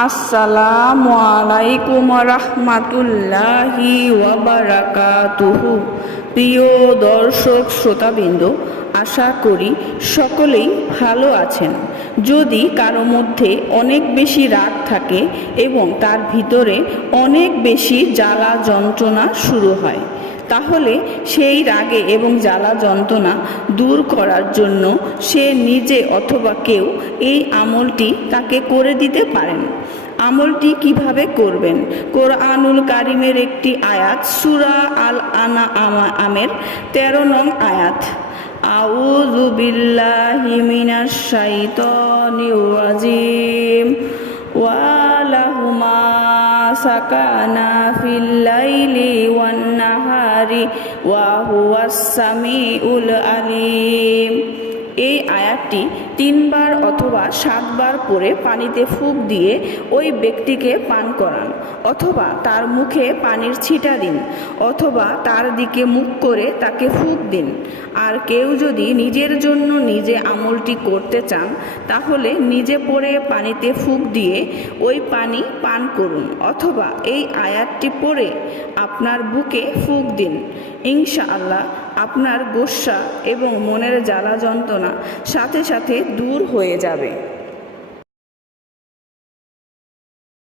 আসসালামু আলাইকুম রহমাতুল্লাহি ওয়াবারাকাতুহু প্রিয় দর্শক শ্রোতাবৃন্দ, আশা করি সকলেই ভালো আছেন। যদি কারও মধ্যে অনেক বেশি রাগ থাকে এবং তার ভিতরে অনেক বেশি জ্বালা যন্ত্রণা শুরু হয় তাহলে সেই রাগে এবং জ্বালা যন্ত্রণা দূর করার জন্য সে নিজে অথবা কেউ এই আমলটি তাকে করে দিতে পারেন। আমলটি কীভাবে করবেন? কোরআনুল কারিমের একটি আয়াত, সুরা আল আনা আমা আমের তেরো নং আয়াত। আউযু বিল্লাহি সাকানা ওয়ান ওয়া হুয়াস সামিউল আলিম এই আয়াতটি তিনবার অথবা সাতবার পরে পানিতে ফুঁক দিয়ে ওই ব্যক্তিকে পান করান, অথবা তার মুখে পানির ছিটা দিন, অথবা তার দিকে মুখ করে তাকে ফুঁক দিন। আর কেউ যদি নিজের জন্য নিজে আমলটি করতে চান, তাহলে নিজে পড়ে পানিতে ফুঁক দিয়ে ওই পানি পান করুন, অথবা এই আয়াতটি পরে আপনার বুকে ফুঁক দিন। ইনশাআল্লাহ আপনার গোস্বা এবং মনের জ্বালা যন্ত্রণা সাথে সাথে দূর হয়ে যাবে।